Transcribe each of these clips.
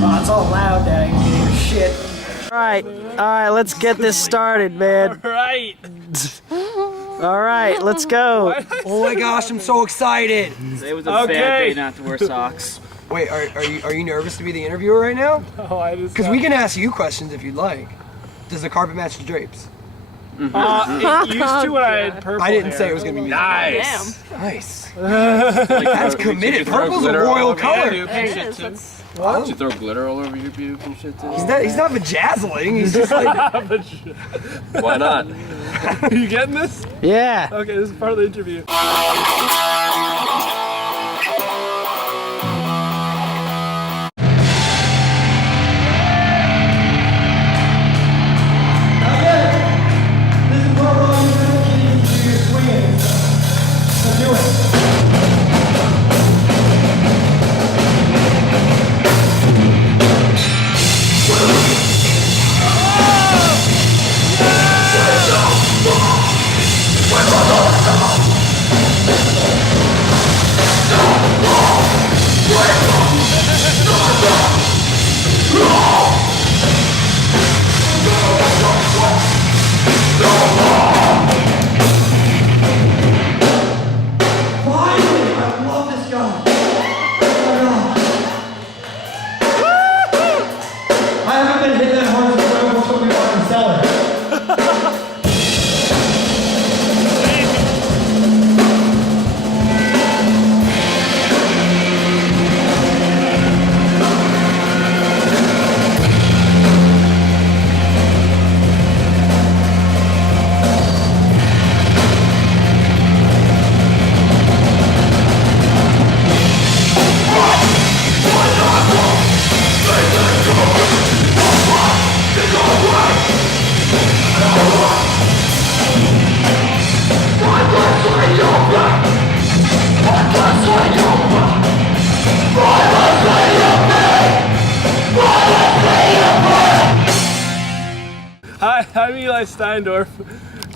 Oh, it's all loud down here, shit. Alright, let's get this started, man. Alright, let's go. Oh my gosh, I'm so excited. It was a bad day not to wear socks. Wait, are you nervous to be the interviewer right now? Oh, I just. Because we can ask you questions if you'd like. Does the carpet match the drapes? It used to when I had purple I didn't hair. say it was gonna be music. Nice. Nice. That's committed. Purple's a royal color. Did you throw glitter all over your pubes and shit too? He's not vajazzling. He's just like. Why not? Are you getting this? Yeah. Okay, this is part of the interview. Hi, I'm Eli Steindorf.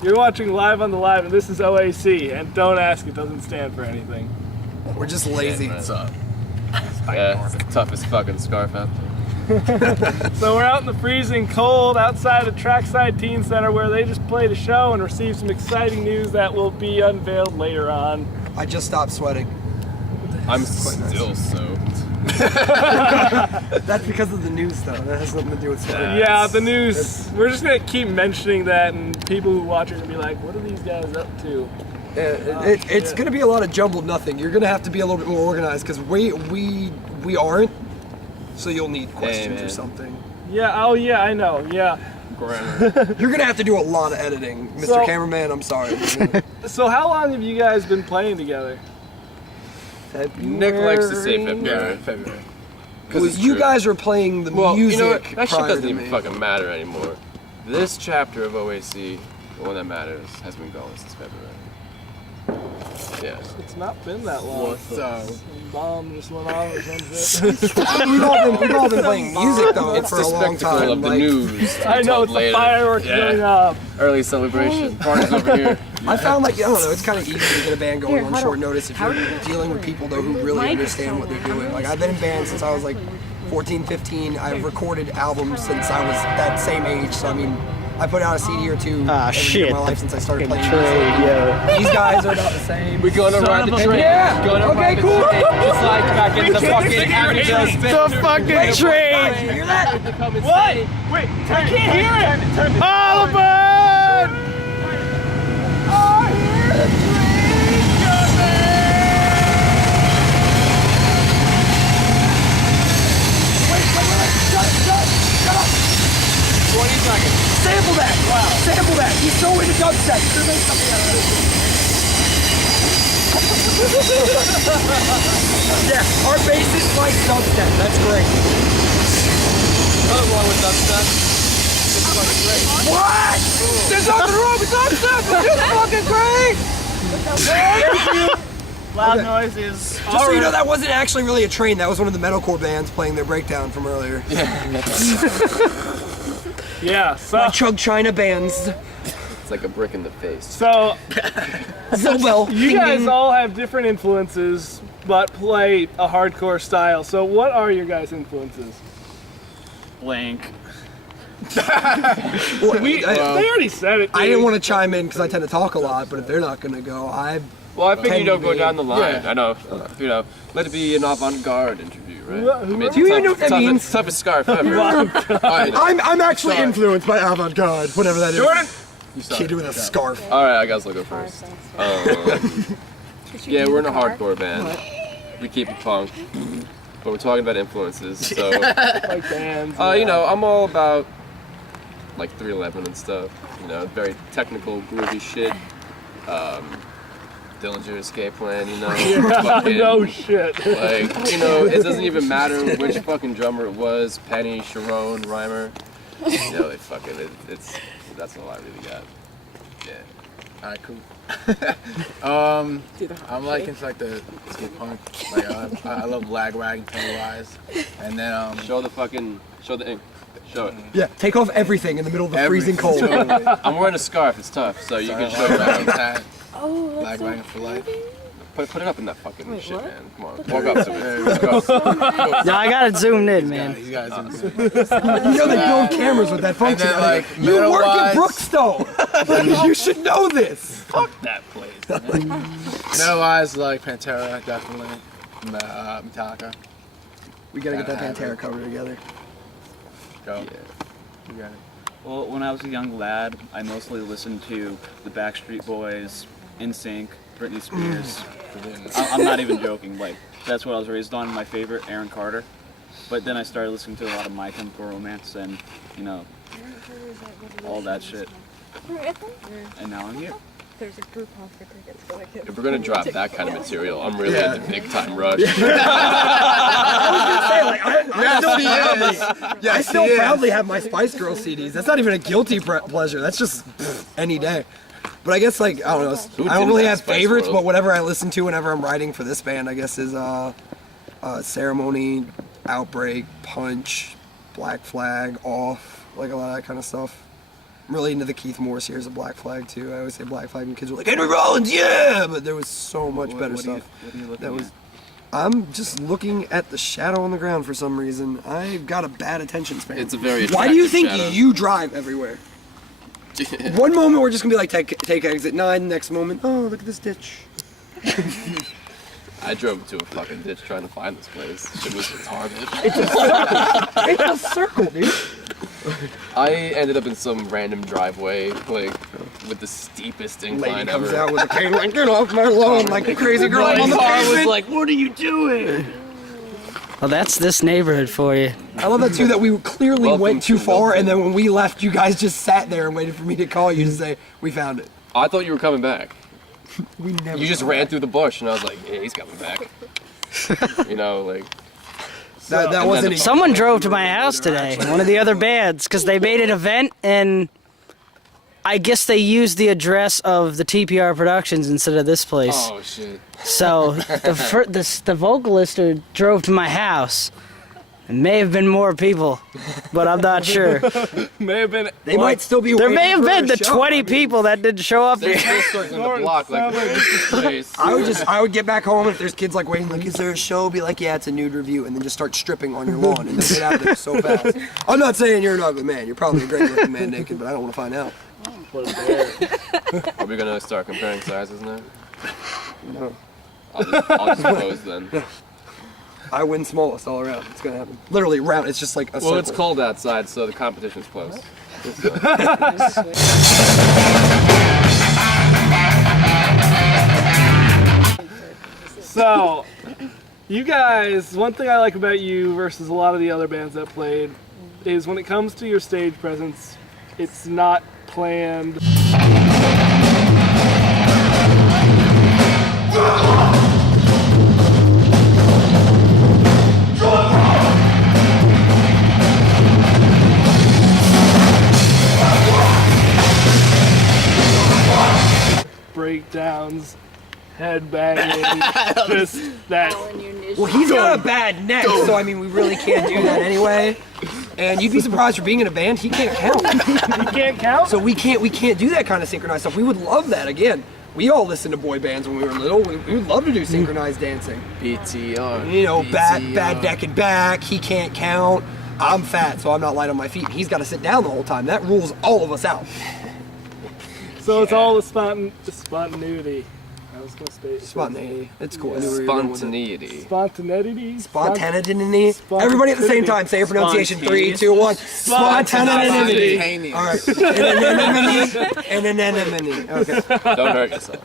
You're watching Live on the Live, and this is OAC. And don't ask, it doesn't stand for anything. We're just lazy. What's up? Yeah, it's the toughest fucking scarf out there. So we're out in the freezing cold outside of Trackside Teen Center where they just played a show and received some exciting news that will be unveiled later on. I just stopped sweating. I'm still soaked. That's because of the news, though. That has nothing to do with sweating. Yeah, the news. We're just gonna keep mentioning that, and people who watch are gonna be like, "What are these guys up to?" It's gonna be a lot of jumbled nothing. You're gonna have to be a little bit more organized because we aren't. So you'll need questions or something. Yeah. Oh yeah, I know. Yeah. Grammar. You're gonna have to do a lot of editing, Mr. So- Cameraman. I'm sorry. So how long have you guys been playing together? Nick likes to say February. Well, you guys are playing the Well, music. you know what? That shit prior doesn't to even me. fucking matter anymore. This chapter of OAC, the one that matters, has been going since February. Yeah. It's not been that long. What's up? Bomb just went off or some shit. We've all been playing music though It's for the a long spectacle time. of the like, news. I know, it's the fireworks going up. Early celebration. Parties over here. I found like I don't know, it's kind of easy to get a band going on short notice if you're dealing with people though who really understand what they're doing. Like I've been in bands since I was like 14, 15. I've recorded albums since I was that same age. So I mean, I put out a CD or two every year of my life since I started playing music. These guys are about the same. We're going to ride the train. Yeah. Okay, cool. Just like back in the fucking Avondale spit. The fucking train! You hear that? What? Wait, I can't hear it! All aboard! Sample that! Wow. Sample that! He's so into dubstep. Yeah, our bassist likes dubstep. That's great. Nothing wrong with dubstep. What? There's nothing wrong with dubstep. It's fucking great. Loud noises. Just so you know, that wasn't actually really a train. That was one of the metalcore bands playing their breakdown from earlier. Yeah, so Chug China bands. It's like a brick in the face. so So well. you guys all have different influences, but play a hardcore style. So what are your guys' influences? blank. They already said it. I didn't want to chime in because I tend to talk a lot, but if they're not gonna go, Well, I figured you don't to go be- down the line. yeah. I know. Let it be an avant-garde interview, right? What- I mean, it's Do you tough- even know what that tough- means? Toughest scarf ever. I'm actually influenced by avant-garde, whatever that is. Jordan. Kid with a scarf. All right, I guess I'll go first. Yeah, we're in a hardcore band. We keep it punk, but we're talking about influences. So, Like bands. you know, I'm all about like 311 and stuff. You know, very technical, groovy shit. Dillinger Escape Plan, you know. Fucking, no shit. Like, you know, it doesn't even matter which fucking drummer it was, Penny, Sharon, Reimer. You know, they fucking, it's that's all I really got. Yeah. Alright, cool. I'm like into like the skate punk. Like I love Lagwagon, Pennywise, and then Show the ink. Show it. Yeah, take off everything in the middle of the freezing cold. I'm wearing a scarf, it's tough, so you can show that. hat, Lagwagon for life. Put it up in that fucking shit, man. Come on, walk up to it. Let's go. No, I got it zoomed in, man. You guys insane. You know they build cameras with that function. then, like, you work at metal-wise- Brookstone. You should know this. That place. Metal-wise, like Pantera, definitely. Metallica. We gotta get that Pantera cover together. Go. You got it. Well, when I was a young lad, I mostly listened to the Backstreet Boys, NSYNC, Britney Spears. I'm not even joking. Like, that's what I was raised on. My favorite, Aaron Carter. But then I started listening to a lot of My Chemical Romance and, you know, all that shit. And now I'm here. There's a group home for tickets, but I can't. If we're gonna drop that kind of material, I'm really into Big Time Rush. I still proudly have my Spice Girls CDs. That's not even a guilty pleasure. That's just any day. But I guess like I don't know. I don't really have favorites, but whatever I listen to whenever I'm writing for this band, I guess is Ceremony, Outbreak, Punch, Black Flag, Off, like a lot of that kind of stuff. I'm really into the Keith Morris years of Black Flag too. I always say Black Flag and kids were like Henry Rollins, yeah, but there was so much better stuff. What are you looking That was. at? I'm just looking at the shadow on the ground for some reason. I've got a bad attention span. It's a very Why do you think attractive shadow. you drive everywhere? One moment we're just gonna be like take exit 9. Next moment, oh look at this ditch. I drove into a fucking ditch trying to find this place. Shit was retarded. It's a circle, dude. I ended up in some random driveway, like with the steepest Lady incline comes ever. out with a cane like, get off my lawn, like a crazy girl on the pavement. like, "What are you doing?" Well, that's this neighborhood for you. I love that too. That we clearly Welcome went too to far, Milton. and then when we left, you guys just sat there and waited for me to call you to say we found it. I thought you were coming back. We never. You just ran through the bush, and I was like, "Yeah, he's coming back." You know, like That wasn't. Someone drove to my house today, one of the other bands, because they made an event, and I guess they used the address of the TPR Productions instead of this place. oh shit. So the vocalist drove to my house. It may have been more people, but I'm not sure. May have been. They might still be. There waiting may have for been a the show. 20 people that didn't show up They're here. still circling the block like this place. I would get back home if there's kids like waiting, like, is there a show? Be like, yeah, it's a nude review, and then just start stripping on your lawn and then get out there so fast. I'm not saying you're an ugly man. You're probably a great looking man naked, but I don't want to find out. Are we gonna start comparing sizes now? No. I'll just pose then. I win smallest all around. It's gonna happen. Literally round. It's just like a Well, circle. it's cold outside, so the competition's close. So, you guys, one thing I like about you versus a lot of the other bands that played is when it comes to your stage presence, it's not planned. Breakdowns, headbanging, just that. Well, he's got a bad neck, so I mean, we really can't do that anyway. And you'd be surprised for being in a band, he can't count. You can't count? So we can't do that kind of synchronized stuff. We would love that again. We all listened to boy bands when we were little. We would love to do synchronized dancing. BTR. You know, bad neck and back. He can't count. I'm fat, so I'm not light on my feet. He's got to sit down the whole time. That rules all of us out. So it's all the spontaneity. I was gonna say Spontaneity. It's cool. I knew where you were going with it. Spontaneity. Spontaneity. Spontaneity. Everybody at the same time. Say your pronunciation. 3, 2, 1. Spontaneity. All right. Anemone. Okay. Don't hurt yourself.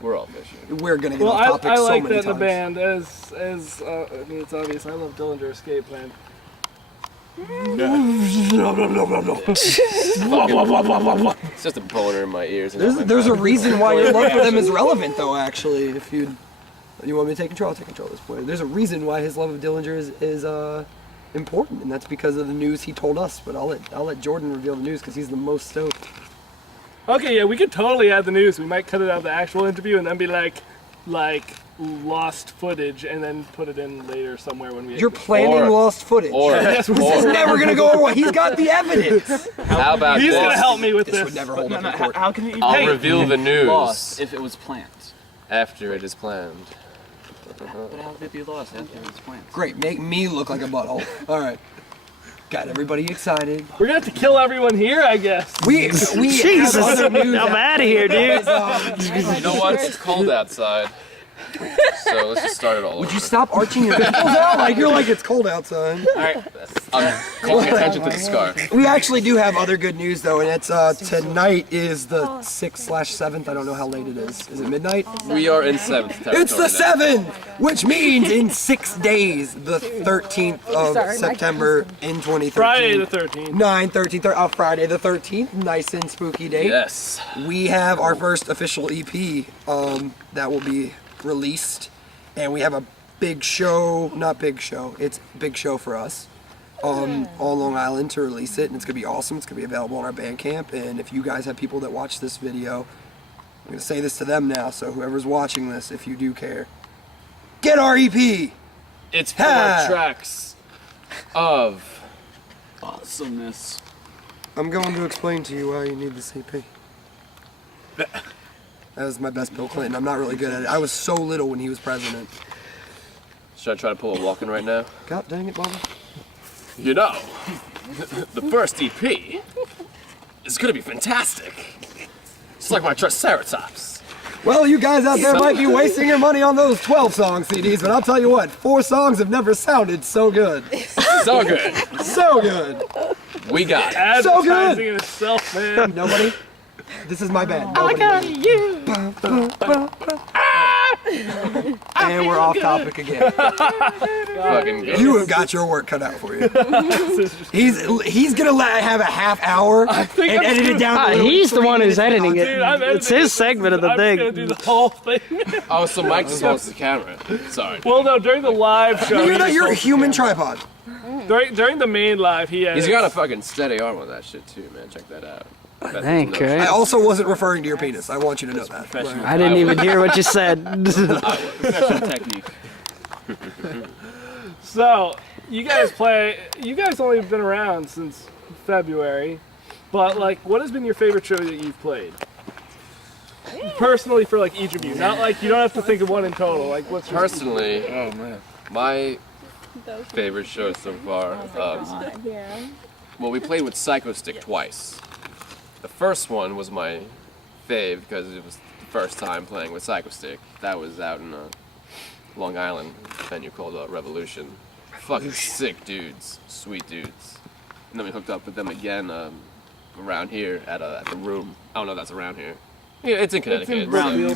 We're all fishing. We're gonna get Well, off topic I so like many that in the times. band. I mean, it's obvious. I love Dillinger Escape Plan. It's just a boner in my ears. And not my There's a mouth. reason why your love for them is relevant, though. Actually, if you want me to take control, I'll take control at this point. There's a reason why his love of Dillinger is important, and that's because of the news he told us. But I'll let Jordan reveal the news because he's the most stoked. Okay, yeah, we could totally add the news. We might cut it out of the actual interview and then be like lost footage, and then put it in later somewhere when we. You're planning lost footage. This is never gonna go over. He's got the evidence. How about He's this? gonna help me with This this. would never hold up in court. How can you? I'll reveal the news Lost if it was planned. after it is planned. But how would it be lost after it was planned? Great, make me look like a butthole. All right, got everybody excited. We're gonna have to kill everyone here, I guess. We Jesus, have other news I'm out of here, dude. You know what? It's cold outside. So let's just start it all over. Would you stop arching your nipples out like you're like it's cold outside? I'm calling attention to the scarf. We actually do have other good news though, and it's tonight is the 6/7th. I don't know how late it is. Is it midnight? We are in 7th territory. It's the 7th, which means in 6 days, the 13th of September in 2013. Friday the 13th. 9/13, Friday the 13th. Nice and spooky date. Yes. We have our first official EP that will be released, and we have a big show. Not big show. It's a big show for us. On Long Island to release it, and it's gonna be awesome. It's gonna be available on our Bandcamp, and if you guys have people that watch this video, I'm gonna say this to them now, so whoever's watching this, if you do care, get our EP! It's 4 Ha! tracks of Awesomeness. I'm going to explain to you why you need this EP. That was my best Bill Clinton. I'm not really good at it. I was so little when he was president. Should I try to pull a walk-in right now? God dang it, Bubba. You know, the first EP is gonna be fantastic. It's like my Triceratops. Well, you guys out there might be wasting your money on those 12-song CDs, but I'll tell you what, 4 songs have never sounded so good. So good. So good. We got it. So good. Advertising in itself, man. Nobody? This is my band. I got you. And we're off topic again. Fucking good. You have got your work cut out for you. He's gonna have a half hour and edit it down. To He's the one who's editing it. Dude, I'm It's editing his segment of the I'm thing. gonna do the whole thing. Oh, so Mike just holds the camera. Sorry. Well, no, during the live show. You're a human tripod. During the main live, he He's got a fucking steady arm on that shit too, man. Check that out. Thank you. I also wasn't referring to your penis. I want you to know that. Professional. I didn't even hear what you said. Professional technique. So, you guys only have been around since February, but like, what has been your favorite show that you've played? Personally, for like each of you, not like you don't have to think of one in total. Like, what's your Personally, Oh man. my favorite show so far. Well, we played with Psycho Stick twice. The first one was my fave because it was the first time playing with Psycho Stick. That was out in Long Island venue called Revolution. Fucking sick dudes, sweet dudes. And then we hooked up with them again around here at the Room. I don't know if that's around here. Yeah, it's in Connecticut.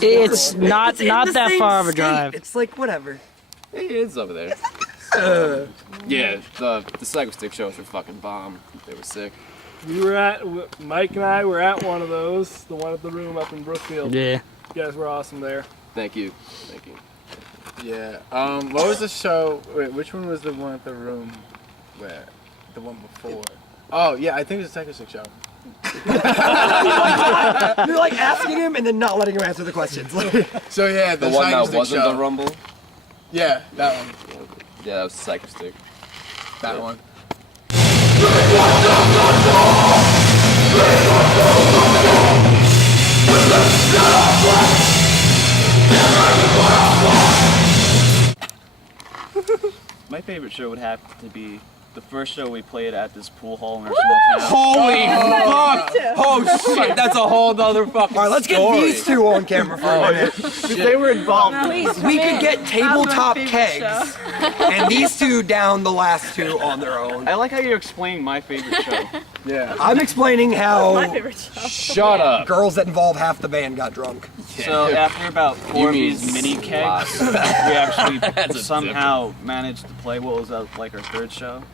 It's not that far of a drive. It's like whatever. It's over there. Yeah, the Psycho Stick shows were fucking bomb. They were sick. Mike and I were at one of those, the one at the Room up in Brookfield. Yeah. You guys were awesome there. Thank you. Thank you. Yeah. What was the show? Wait, which one was the one at the Room? Where? The one before? Oh yeah, I think it's a Psycho Stick show. You're like asking him and then not letting him answer the questions. So yeah, The one Psycho that Stick wasn't show. the Rumble. Yeah, that one. Yeah, that was Psycho Stick. That one. With the shadow favorite show would have to be the first show we played at this pool hall in our small town. Holy fuck! Oh shit, that's a whole other fucking All right, let's get these two on camera for a minute. If they were involved. We could get tabletop kegs, and these two down the last two on their own. I like how you're explaining my favorite show. Yeah. I'm explaining My how favorite show. Shut up. girls that involve half the band got drunk. So after about 4 of mean these mini kegs, we actually somehow managed to play what was like our third show.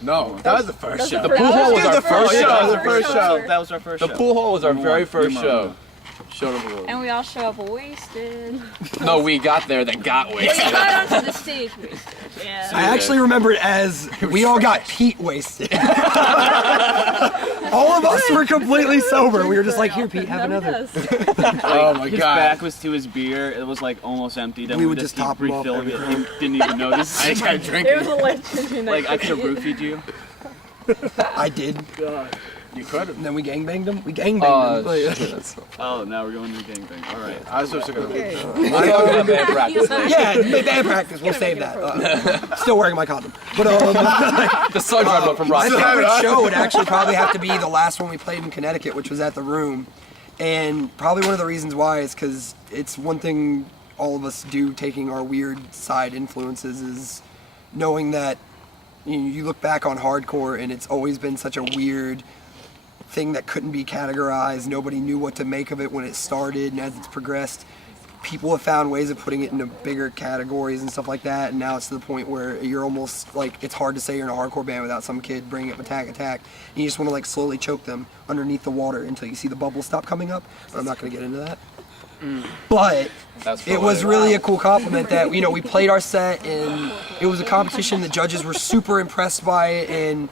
No, that was the first show. The pool hall was our first That was show. the first show. That was our first The show. pool hall was our Number very one. first Number show. one. Show number one. And we all show up wasted. No, we got there, then got We wasted. got onto the stage wasted. Yeah. I actually remember it as we all got Pete wasted. All of us were completely sober. We were just like, here, Pete, have another. Oh my His god. back was to his beer. It was like almost empty. Then We we would just just top keep him up refilling it. every He didn't even notice. I tried It drinking. was a legend. Like I could have roofied you. I did. You could have. And then we gangbanged him. We gangbanged him. Shit, that's Oh, now we're going to the gangbang. All right. I was supposed to go. I'm talking about band practice. Yeah, band practice. We'll save that. Still wearing my condom. But The sun's right up from my Rock. favorite show would actually probably have to be the last one we played in Connecticut, which was at the Room. And probably one of the reasons why is because it's one thing all of us do, taking our weird side influences, is knowing that you look back on hardcore and it's always been such a weird thing that couldn't be categorized. Nobody knew what to make of it when it started, and as it's progressed, people have found ways of putting it into bigger categories and stuff like that. And now it's to the point where you're almost like, it's hard to say you're in a hardcore band without some kid bringing up Attack Attack. And you just want to like slowly choke them underneath the water until you see the bubbles stop coming up. But I'm not going to get into that. But That's it was really a cool compliment that, we played our set and it was a competition. The judges were super impressed by it, and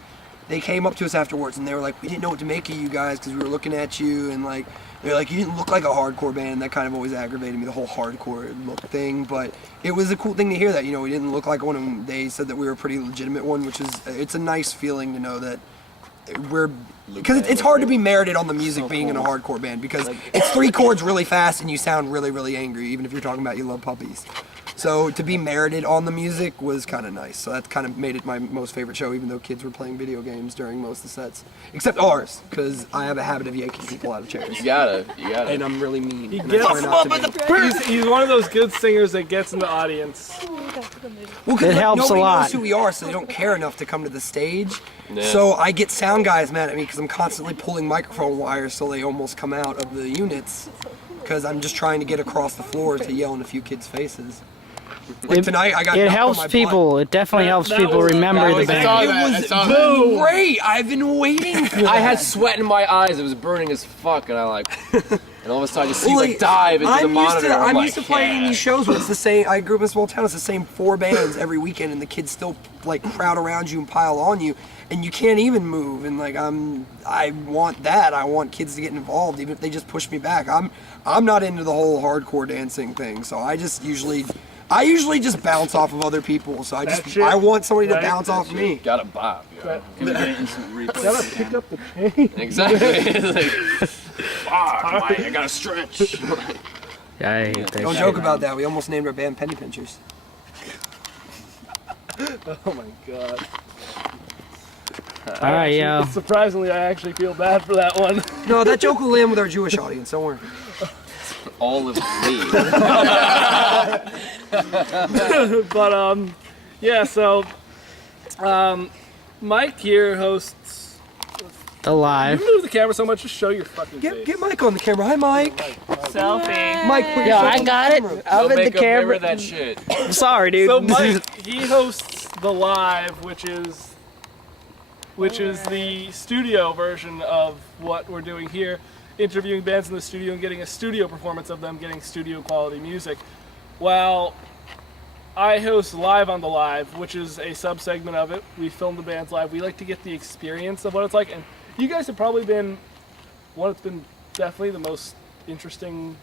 they came up to us afterwards and they were like, we didn't know what to make of you guys because we were looking at you, and like, they're like, you didn't look like a hardcore band. That kind of always aggravated me, the whole hardcore look thing. But it was a cool thing to hear that, we didn't look like one, and they said that we were a pretty legitimate one, which is, it's a nice feeling to know that we're, because it's hard to be merited on the music being in a hardcore band, because it's 3 chords really fast and you sound really, really angry, even if you're talking about you love puppies. So to be merited on the music was kind of nice. So that kind of made it my most favorite show, even though kids were playing video games during most of the sets. Except ours, because I have a habit of yanking people out of chairs. You gotta. And I'm really mean. He and I gets try not to be. He's one of those good singers that gets in the audience. Well, 'cause, It helps a nobody lot. knows who we are, so they don't care enough to come to the stage. Yeah. So I get sound guys mad at me because I'm constantly pulling microphone wires so they almost come out of the units, because I'm just trying to get across the floor to yell in a few kids' faces. Like tonight, I got It knocked on helps my butt. people. It definitely helps that people was- remember that the was- band. I saw that. Great! I've been waiting for that. I had sweat in my eyes. It was burning as fuck, and and all of a sudden you see Well, like dive into the monitor. I'm like, used to playing in these shows where it's the same. I grew up in a small town. It's the same 4 bands every weekend, and the kids still like crowd around you and pile on you, and you can't even move. And like I want that. I want kids to get involved, even if they just push me back. I'm not into the whole hardcore dancing thing, so I usually just bounce off of other people. So I want somebody to Right. bounce off me. Gotta bop. Yo. Can we get an instant replay? Gotta pick up the chain. Exactly. It's like, fuck, man, I gotta stretch. Yeah, I hate that Don't shit. joke about that. We almost named our band Penny Pinchers. Oh my god. All right, yo. Surprisingly, I actually feel bad for that one. No, that joke will land with our Jewish audience. Don't worry. All of me. But yeah. So, Mike here hosts. The live. You move the camera so much, just show your fucking face. Get Mike on the camera. Hi, Mike. Selfie. Mike, put Yo, yourself I on got the it. camera. I'm in the Make a mirror camera. that shit. I'm sorry, dude. So Mike, he hosts the live, which is the studio version of what we're doing here, interviewing bands in the studio and getting a studio performance of them, getting studio quality music. While I host Live on the Live, which is a sub-segment of it. We film the bands live. We like to get the experience of what it's like, and you guys have probably been one that's been definitely the most interesting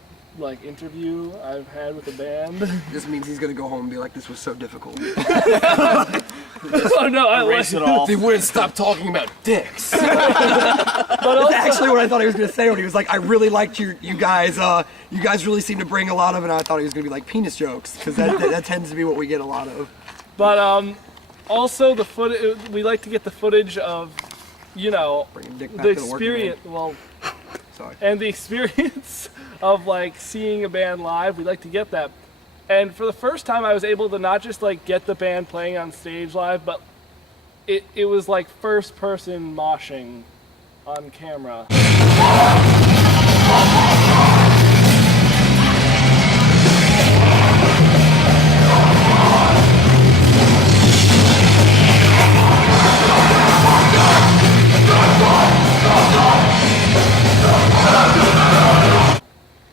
interview I've had with a band. This means he's gonna go home and be like, "This was so difficult." Oh no, I like Erase it all. They wouldn't stop talking about dicks. That's actually what I thought he was gonna say when he was like, "I really liked you guys. You guys really seem to bring a lot of it." And I thought he was gonna be like penis jokes, because that tends to be what we get a lot of. But Also, we like to get the footage of, you know, Bringing Dick back the to the working experience. Well, Sorry. and the experience of like seeing a band live. We like to get that. And for the first time, I was able to not just like get the band playing on stage live, but it was like first person moshing on camera.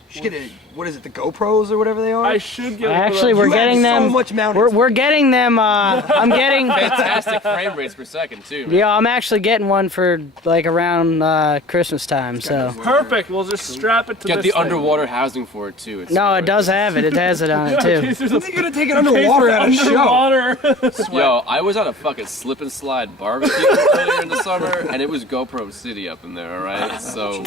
You should get a, what is it, the GoPros or whatever they are? I should get. Actually, one we're of those. getting them. So much mounted. We're getting them. I'm getting. Fantastic frame rates per second too. Man. Yeah, I'm actually getting one for like around Christmas time. So. Perfect. We'll just strap it to Get this the thing. underwater housing for it too. It's No, it does have it. It has it on it too. You're gonna take it underwater at a show. Underwater. Yo, I was on a fucking slip and slide barbecue earlier in the summer, and it was GoPro City up in there. All right, so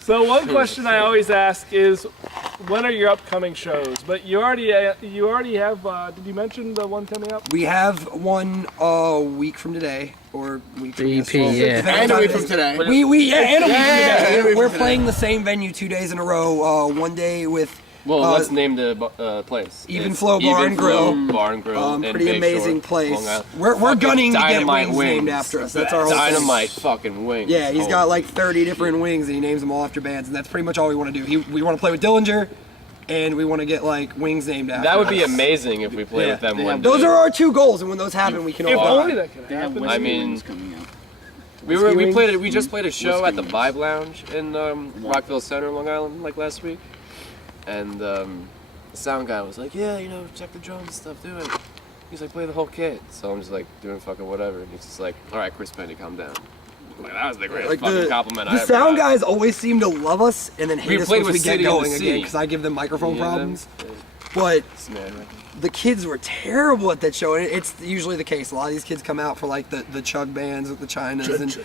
So one question I always ask is, when are your upcoming shows? But you already have. Did you mention the one coming up? We have one a week from today, or a week from The EP, yesterday. yeah. Depending And a on week time from it today. is. And a week from today. week We're from playing the same venue 2 days in a row. One day with let's name the place. Even It's Flow Bar Even and Grill. Flow Bar and Grill. in pretty Bay amazing Shore, place. Long Island. We're Fucking gunning to get dynamite wings named after us. That's our whole thing. Dynamite fucking wings. Yeah, he's Holy got like 30 different wings and he names them all after bands, and that's pretty much all we want to do. We want to play with Dillinger, and we want to get like wings named after That would be us. amazing if we played with them one day. Those are our two goals, and when those happen, we can If all only buy. that could happen. I mean, we just played a show at the Vibe Lounge in Rockville Center, Long Island, like last week, and the sound guy was like, "Yeah, you know, check the drums and stuff, do it." He's like, "Play the whole kit." So I'm just like doing fucking whatever, and he's just like, "All right, Chris Penny, calm down." I'm like, that was the greatest Like fucking compliment I the ever sound got. guys always seem to love us and then hate We us played once we with get City of the going again Sea. because I give them microphone You know them? problems. But It's mad, right? the kids were terrible at that show, and it's usually the case. A lot of these kids come out for like the chug bands with the Chinas, and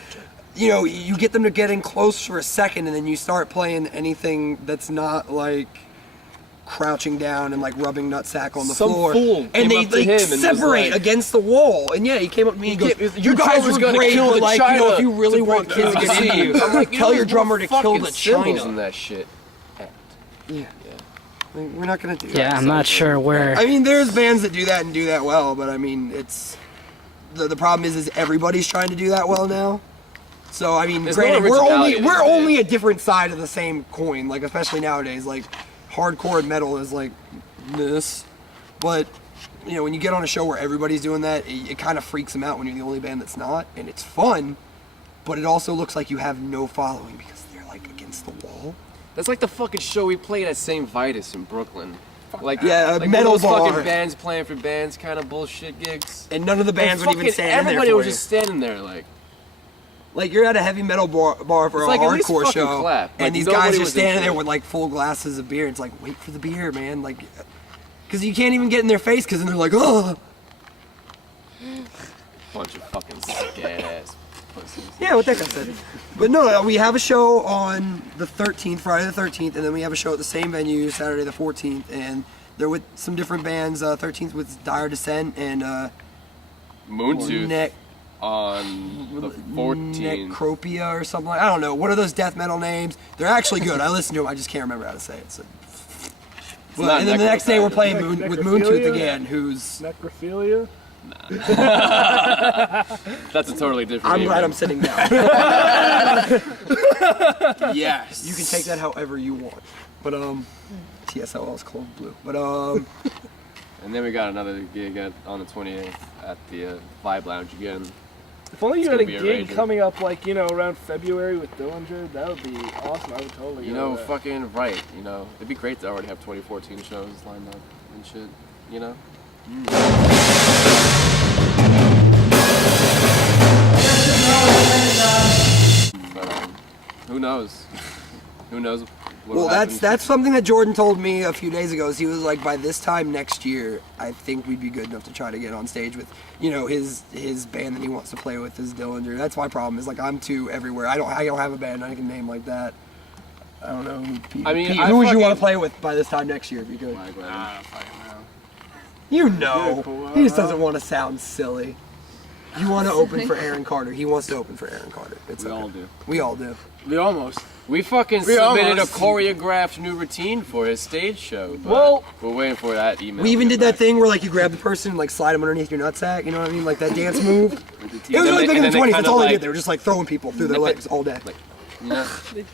you know, you get them to get in close for a second, and then you start playing anything that's not like crouching down and like rubbing nutsack on the Some floor, fool and came they up to him and was separate like- against the wall. And yeah, he came up to me and He goes, came- "You your guys drummer's were gonna great, kill but the like, you know, China if you really to want break kids to the get into you, I'm like, tell your drummer to kill fucking the cymbals China." and that shit. Yeah. Like, we're not gonna do that. Yeah, I'm not sure where. I mean, there's bands that do that and do that well, but I mean, it's the problem is everybody's trying to do that well now. So I mean, There's no granted, originality we're these only days. a different side of the same coin. Like especially nowadays, like hardcore and metal is like this, but you know, when you get on a show where everybody's doing that, it kind of freaks them out when you're the only band that's not, and it's fun, but it also looks like you have no following because they're like against the wall. That's like the fucking show we played at St. Vitus in Brooklyn. Like, Yeah, a like metal one of those bar. fucking bands playing for bands kind of bullshit gigs. And none of the bands And would even fucking stand in there everybody for was you. just standing there like. Like you're at a heavy metal bar for It's a like, at least hardcore fucking show, clap. Like, and these nobody guys are was standing into there it. with like full glasses of beer. It's like, wait for the beer, man. Like, because you can't even get in their face because then they're like, oh. Bunch of fucking sick ass pussies. Yeah, what that guy said. But no, we have a show on the 13th, Friday the 13th, and then we have a show at the same venue Saturday the 14th, and they're with some different bands. 13th with Dire Descent and Moontooth on the 14th. Necropia or something like. I don't know. What are those death metal names? They're actually good. I listen to them. I just can't remember how to say it. So. Well, not and then the next day we're necrophilia. playing with Moontooth again, who's. Necrophilia. That's a totally different I'm name. glad I'm sitting down. Yes. You can take that however you want. But TSLL is cold blue. But And then we got another gig on the 28th at the Vibe Lounge again. If only you It's had a gonna be gig raging. coming up, like, you know, around February with Dillinger, that would be awesome. I would totally You go know, to that. fucking right. You know, it'd be great to already have 2014 shows lined up and shit. You know. But who knows? Who knows? What well, will happen. that's something that Jordan told me a few days ago. Is he was like, by this time next year, I think we'd be good enough to try to get on stage with, you know, his band that he wants to play with is Dillinger. That's my problem. Is like I'm too everywhere. I don't have a band I can name like that. I don't know. Who, Pete, I mean, Pete, I who would you fucking- want to play with by this time next year if you could? I don't fucking know. You know, he just doesn't want to sound silly. You want to open for Aaron Carter. He wants to open for Aaron Carter. It's We okay. all do. We all do. We almost. We fucking We submitted almost- a choreographed new routine for his stage show. But Well- we're waiting for that email. We even to did get that back. thing where like you grab the person and like slide them underneath your nutsack. You know what I mean? Like that dance move. With the It was team. really they- big in and the then they 20s. That's kinda, all they like, did. They were just like throwing people through their legs all day. You know?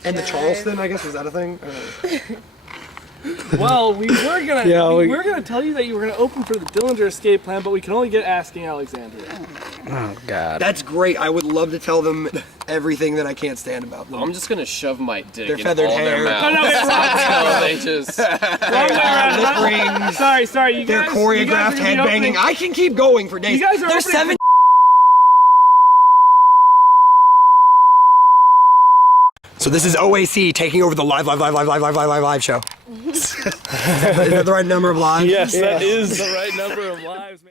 And the Charleston, I guess, was that a thing? Well, we were gonna Yeah, we we- were gonna tell you that you were gonna open for the Dillinger Escape Plan, but we can only get Asking Alexandria. Oh God. That's great. I would love to tell them everything that I can't stand about them. I'm just gonna shove my dick Their in feathered all hair. their mouths. No, it's wrong. So they just. Wrong way around. Lip rings, Sorry, you their guys. choreographed you guys are gonna be headbanging. opening- I can keep going for days. You guys are There's opening- 7. So this is OAC taking over the live show. Is that the right number of lives? Yes, that is the right number of lives, man.